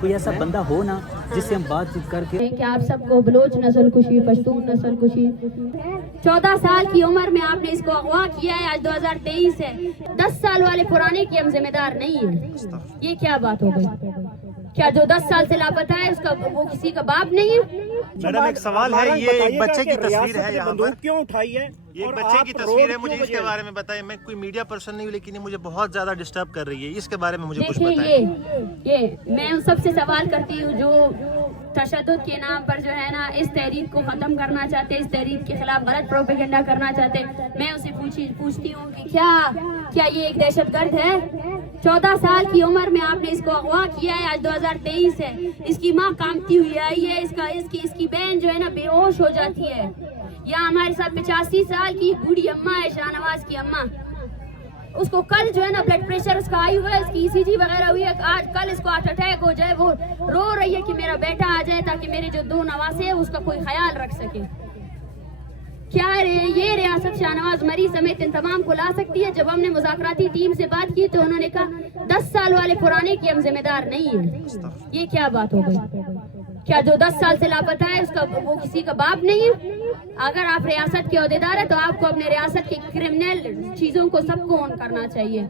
کوئی ایسا بندہ ہو نا جس سے ہم بات چیت کر کے کہ آپ سب کو بلوچ نسل کشی، پشتون نسل کشی، 14 سال کی عمر میں آپ نے اس کو اغوا کیا ہے. آج 2023 ہے. 10 سال والے پرانے کی ہم ذمہ دار نہیں ہیں. یہ کیا بات ہو گئی؟ کیا جو 10 سال سے لاپتہ ہے اس کا وہ کسی کا باپ نہیں ہے؟ میڈم ایک سوال ہے، یہ ایک بچے کی تصویر ہے یہاں پر، کیوں اٹھائی ہے؟ یہ ایک بچے کی تصویر ہے، مجھے اس کے بارے میں بتائیں. میں کوئی میڈیا پرسن نہیں ہوں لیکن یہ مجھے بہت زیادہ ڈسٹرب کر رہی ہے، اس کے بارے میں مجھے کچھ بتائیں. یہ میں ان سب سے سوال کرتی ہوں جو تشدد کے نام پر جو ہے نا اس تحریک کو ختم کرنا چاہتے ہیں، اس تحریک کے خلاف غلط پروپیگنڈا کرنا چاہتے ہیں. میں اسے پوچھتی ہوں کہ کیا یہ ایک دہشت گرد ہے؟ 14 سال کی عمر میں آپ نے اس کو اغوا کیا ہے. آج 2023 ہے. اس کی ماں کامتی ہوئی آئی ہے، اس کی بہن جو ہے نا بے ہوش ہو جاتی ہے. یا ہمارے ساتھ 85 سال کی بوڑھی اماں ہے، شاہ نواز کی اماں. اس کو کل جو ہے نا بلڈ پریشر اس کا آئی ہوا ہے، اس کی ECG وغیرہ ہوئی ہے. آج کل اس کو ہارٹ اٹیک ہو جائے، وہ رو رہی ہے کہ میرا بیٹا آ جائے تاکہ میرے جو 2 نواسے ہیں اس کا کوئی خیال رکھ سکے. کیا یہ ریاست شاہ نواز مری سمیت ان تمام کو لا سکتی ہے؟ جب ہم نے مذاکراتی ٹیم سے بات کی تو انہوں نے کہا 10 سال والے پرانے کی ہم ذمہ دار نہیں ہیں. یہ کیا بات ہو گئی؟ کیا جو 10 سال سے لاپتہ ہے اس کا وہ کسی کا باپ نہیں ہے؟ اگر آپ ریاست کے عہدیدار ہیں تو آپ کو اپنے ریاست کی کرمنل چیزوں کو سب کو آن کرنا چاہیے.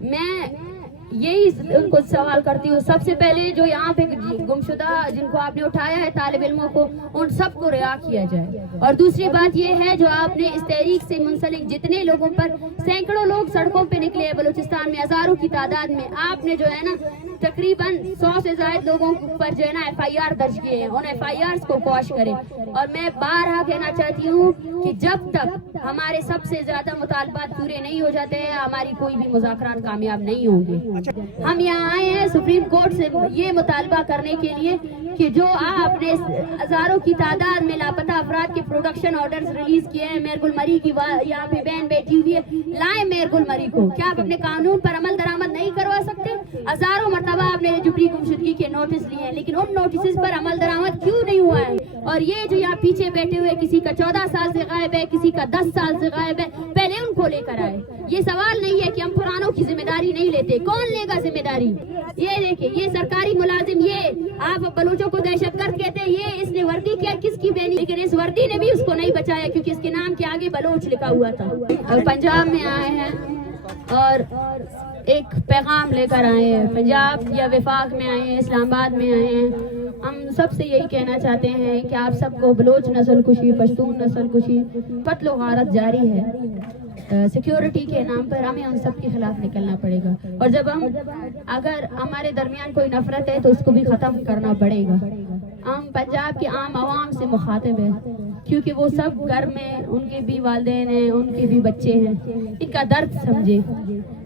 میں یہی ان کو سوال کرتی ہوں، سب سے پہلے جو یہاں پہ گمشدہ جن کو آپ نے اٹھایا ہے طالب علموں کو، ان سب کو رہا کیا جائے. اور دوسری بات یہ ہے جو آپ نے اس تحریک سے منسلک جتنے لوگوں پر سینکڑوں لوگ سڑکوں پہ نکلے ہیں بلوچستان میں ہزاروں کی تعداد میں، آپ نے جو ہے نا تقریباً 100 سے زائد لوگوں پر جو ہے نا FIR درج کیے ہیں. ان FIRs کو کوش کریں. اور میں بارہا کہنا چاہتی ہوں کہ جب تک ہمارے سب سے زیادہ مطالبات پورے نہیں ہو جاتے ہیں ہماری کوئی بھی مذاکرات کامیاب نہیں ہوں گے. ہم یہاں آئے ہیں سپریم کورٹ سے یہ مطالبہ کرنے کے لیے کہ جو آپ نے ہزاروں کی تعداد میں لاپتہ افراد کے پروڈکشن آرڈرز ریلیز کیے ہیں، میر گل مری کی یہاں پہ بہن بیٹھی ہوئی ہے، لائیں میر گل مری کو. کیا آپ اپنے قانون پر عمل درآمد نہیں کروا سکتے؟ ہزاروں مرتبہ آپ نے جبری گمشدگی کے نوٹس لیے ہیں لیکن ان نوٹسز پر عمل درآمد کیوں نہیں ہوا ہے؟ اور یہ جو یہاں پیچھے بیٹھے ہوئے کسی کا 14 سال سے غائب ہے، کسی کا 10 سال سے غائب ہے، پہلے ان کو لے کر آئے. یہ سوال نہیں ہے کہ ہم پرانوں کی ذمہ داری نہیں لیتے. کون لے گا ذمہ داری؟ یہ دیکھیں، یہ سرکاری ملازم، یہ آپ بلوچوں کو دہشت گرد کہتے ہیں، یہ اس نے وردی کیا کس کی بہنی، لیکن اس وردی نے بھی اس کو نہیں بچایا کیونکہ اس کے نام کے آگے بلوچ لکھا ہوا تھا. اور پنجاب میں آئے ہیں اور ایک پیغام لے کر آئے ہیں. پنجاب یا وفاق میں آئے ہیں، اسلام آباد میں آئے ہیں. ہم سب سے یہی کہنا چاہتے ہیں کہ آپ سب کو بلوچ نسل کشی، پشتون نسل کشی، قتل و غارت جاری ہے. سیکیورٹی کے نام پر ہمیں ان سب کے خلاف نکلنا پڑے گا. اور جب اگر ہمارے درمیان کوئی نفرت ہے تو اس کو بھی ختم کرنا پڑے گا. ہم پنجاب کے عام عوام سے مخاطب ہیں کیونکہ وہ سب گھر میں ان کے بھی والدین ہیں، ان کے بھی بچے ہیں. ان کا درد سمجھے،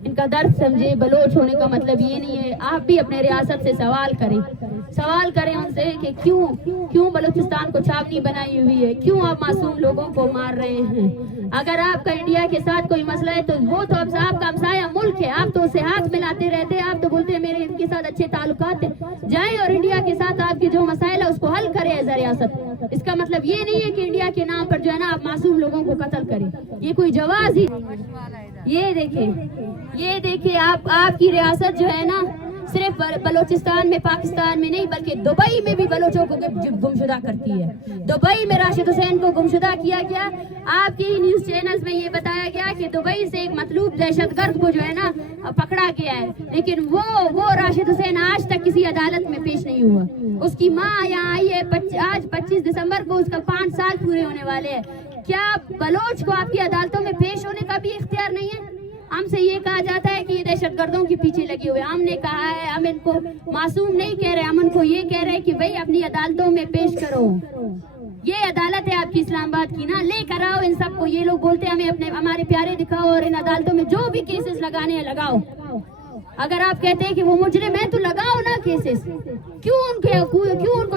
ان کا درد سمجھے. بلوچ ہونے کا مطلب یہ نہیں ہے. آپ بھی اپنے ریاست سے سوال کریں ان سے کہ کیوں بلوچستان کو چھاونی بنائی ہوئی ہے، کیوں آپ معصوم لوگوں کو مار رہے ہیں. اگر آپ کا انڈیا کے ساتھ کوئی مسئلہ ہے تو وہ تو آپ کا ہمسایہ ملک ہے، آپ تو اسے ہاتھ ملاتے رہتے ہیں، آپ تو بولتے ہیں میرے ان کے ساتھ اچھے تعلقات ہیں. جائیں اور انڈیا کے ساتھ آپ کے جو مسائل ہے اس کو حل کریں ایز اے ریاست. اس کا مطلب یہ نہیں ہے کہ انڈیا کے نام پر جو ہے نا آپ معصوم لوگوں کو قتل کریں. یہ کوئی جواز ہی. یہ دیکھیں آپ کی ریاست جو ہے نا صرف بلوچستان میں، پاکستان میں نہیں بلکہ دبئی میں بھی بلوچوں کو گمشدہ کرتی ہے. دبئی میں راشد حسین کو گمشدہ کیا گیا. آپ کے نیوز چینلز میں یہ بتایا گیا کہ دبئی سے ایک مطلوب دہشت گرد کو جو ہے نا پکڑا گیا ہے لیکن وہ راشد حسین آج تک کسی عدالت میں پیش نہیں ہوا. اس کی ماں یہاں آئی ہے، آج 25 دسمبر کو اس کا 5 سال پورے ہونے والے ہیں. کیا بلوچ کو آپ کی عدالتوں میں پیش ہونے کا بھی اختیار نہیں ہے؟ ہم سے یہ کہا جاتا ہے کہ یہ دہشت گردوں کے پیچھے لگے ہوئے. ہم نے کہا ہے ہم ان کو معصوم نہیں کہہ رہے، ہم ان کو یہ کہہ رہے ہیں کہ بھئی اپنی عدالتوں میں پیش کرو. یہ عدالت ہے آپ کی اسلام آباد کی نا، لے کر آؤ ان سب کو. یہ لوگ بولتے ہیں ہمیں ہمارے پیارے دکھاؤ اور ان عدالتوں میں جو بھی کیسز لگانے ہیں لگاؤ. اگر آپ کہتے ہیں کہ وہ مجرم ہے تو لگاؤ نا کیسز. کیوں ان کو